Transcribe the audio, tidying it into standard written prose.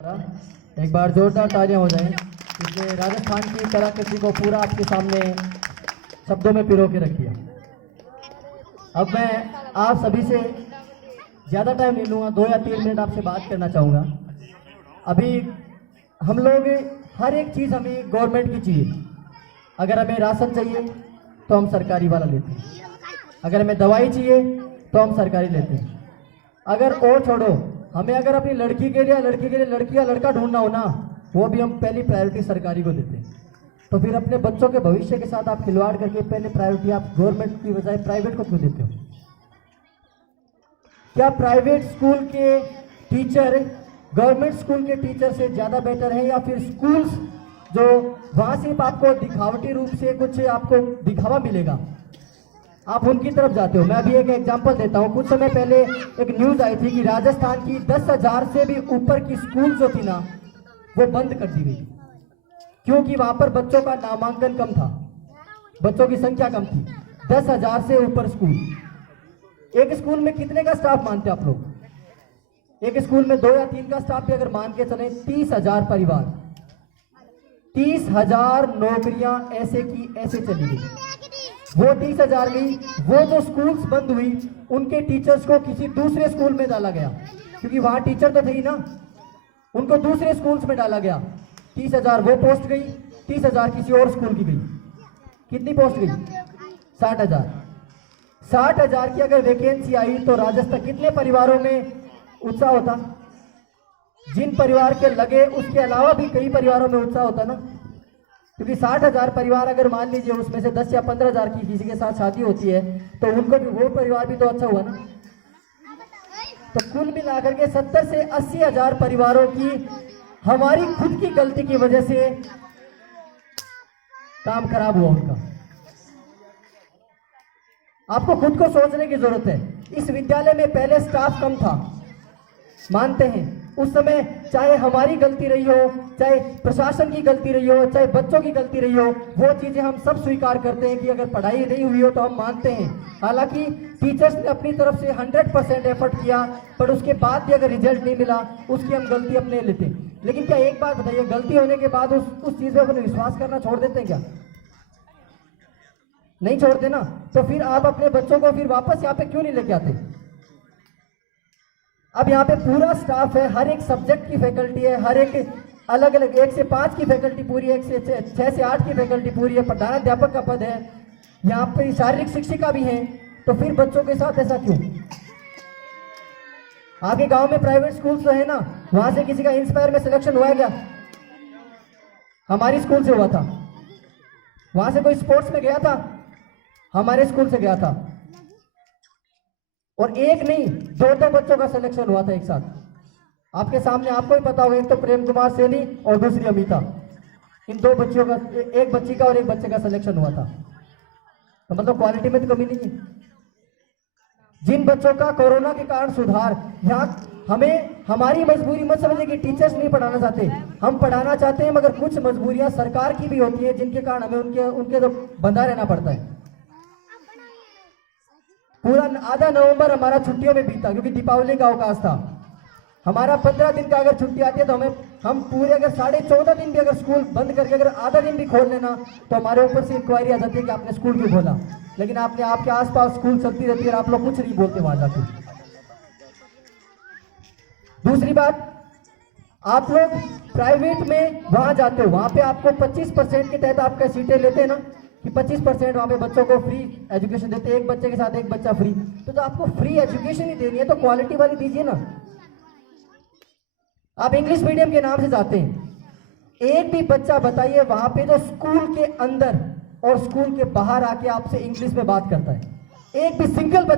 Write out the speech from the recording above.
एक बार जोरदार तालियां हो जाएं। इसने राजस्थान की कलाकृति को पूरा आपके सामने शब्दों में पिरो के रख दिया। अब मैं आप सभी से ज़्यादा टाइम नहीं लूँगा, 2 या 3 मिनट आपसे बात करना चाहूँगा। अभी हम लोग हर एक चीज़ हमें गवर्नमेंट की चाहिए। अगर हमें राशन चाहिए तो हम सरकारी वाला लेते हैं, अगर हमें दवाई चाहिए तो हम सरकारी लेते हैं। अगर और छोड़ो, हमें अगर अपनी लड़की के लिए लड़की या लड़का ढूंढना हो ना, वो भी हम पहली प्रायोरिटी सरकारी को देते हैं। तो फिर अपने बच्चों के भविष्य के साथ आप खिलवाड़ करके पहले प्रायोरिटी आप गवर्नमेंट की बजाय प्राइवेट को क्यों देते हो? क्या प्राइवेट स्कूल के टीचर गवर्नमेंट स्कूल के टीचर से ज़्यादा बेटर है, या फिर स्कूल्स जो वहाँ सिर्फ आपको दिखावटी रूप से कुछ आपको दिखावा मिलेगा, आप उनकी तरफ जाते हो? मैं अभी एक एग्जांपल देता हूँ। कुछ समय पहले एक न्यूज़ आई थी कि राजस्थान की 10,000 से भी ऊपर की स्कूल जो थी ना, वो बंद कर दी गई, क्योंकि वहाँ पर बच्चों का नामांकन कम था, बच्चों की संख्या कम थी। 10,000 से ऊपर स्कूल। एक स्कूल में कितने का स्टाफ मानते आप लोग? एक स्कूल में 2 या 3 का स्टाफ भी अगर मान के चले, 30,000 परिवार, 30,000 नौकरियां ऐसे की ऐसे चली गई। वो 30,000 गई, वो जो स्कूल्स बंद हुई उनके टीचर्स को किसी दूसरे स्कूल में डाला गया, क्योंकि वहां टीचर तो थे ही ना, उनको दूसरे स्कूल्स में डाला गया। 30,000 वो पोस्ट गई, 30,000 किसी और स्कूल की गई। कितनी पोस्ट गई? 60,000। 60,000 की अगर वैकेंसी आई तो राजस्थान कितने परिवारों में उत्साह होता? जिन परिवार के लगे उसके अलावा भी कई परिवारों में उत्साह होता ना, क्योंकि 60,000 परिवार अगर मान लीजिए उसमें से 10 या 15,000 की किसी के साथ शादी होती है तो उनको भी, वो परिवार भी तो अच्छा हुआ ना। तो कुल मिलाकर के 70 से 80,000 परिवारों की हमारी खुद की गलती की वजह से काम खराब हुआ उनका। आपको खुद को सोचने की जरूरत है। इस विद्यालय में पहले स्टाफ कम था, मानते हैं, उस समय चाहे हमारी गलती रही हो, चाहे प्रशासन की गलती रही हो, चाहे बच्चों की गलती रही हो, वो चीजें हम सब स्वीकार करते हैं कि अगर पढ़ाई नहीं हुई हो तो हम मानते हैं। हालांकि टीचर्स ने अपनी तरफ से 100% एफर्ट किया, पर उसके बाद भी अगर रिजल्ट नहीं मिला उसकी हम गलती अपने लेते हैं। लेकिन क्या एक बात बताइए, गलती होने के बाद उस चीज में अपने विश्वास करना छोड़ देते हैं क्या? नहीं छोड़ते ना। तो फिर आप अपने बच्चों को फिर वापस यहाँ पे क्यों नहीं लेके आते? अब यहाँ पे पूरा स्टाफ है, हर एक सब्जेक्ट की फैकल्टी है, हर एक अलग अलग 1 से 5 की फैकल्टी पूरी है, 1 से 6 से 8 की फैकल्टी पूरी है, प्रधानाध्यापक का पद है, यहाँ पे शारीरिक शिक्षिका भी है। तो फिर बच्चों के साथ ऐसा क्यों? आगे गांव में प्राइवेट स्कूल तो है ना, वहां से किसी का इंस्पायर में सिलेक्शन हुआ है क्या? हमारी स्कूल से हुआ था। वहां से कोई स्पोर्ट्स में गया था? हमारे स्कूल से गया था। और एक नहीं, 2 बच्चों का सिलेक्शन हुआ था एक साथ। आपके सामने, आपको ही पता होगा, एक तो प्रेम कुमार सैनी और दूसरी अमिता। इन 2 बच्चियों का, एक बच्ची का और एक बच्चे का सिलेक्शन हुआ था। तो मतलब क्वालिटी में तो कमी नहीं है। जिन बच्चों का कोरोना के कारण सुधार, यहाँ हमें हमारी मजबूरी मत समझिए कि टीचर्स नहीं पढ़ाना चाहते, हम पढ़ाना चाहते हैं, मगर कुछ मजबूरियां सरकार की भी होती है जिनके कारण हमें उनके तो बंधा रहना पड़ता है। पूरा आधा नवंबर हमारा छुट्टियों में बीता, क्योंकि दीपावली का अवकाश था। हमारा 15 दिन का अगर छुट्टी आती है तो हम पूरे अगर 14.5 दिन भी अगर स्कूल बंद करके अगर आधा दिन भी खोल लेना तो हमारे ऊपर से इंक्वायरी आ जाती है कि आपने स्कूल क्यों खोला। लेकिन आपने, आपके आसपास स्कूल चलती रहती है और आप लोग कुछ नहीं बोलते वहां जाके। दूसरी बात, आप लोग प्राइवेट में वहां जाते हो, वहां पे आपको 25% के तहत आपका सीटें लेते हैं ना, कि 25% वहां पे बच्चों को फ्री एजुकेशन देते हैं, एक बच्चे के साथ एक बच्चा फ्री। तो आपको फ्री एजुकेशन ही देनी है तो क्वालिटी वाली दीजिए ना। आप इंग्लिश मीडियम के नाम से जाते हैं, एक भी बच्चा बताइए वहां पे जो स्कूल के अंदर और स्कूल के बाहर आके आपसे इंग्लिश में बात करता है? एक भी सिंगल बच्चा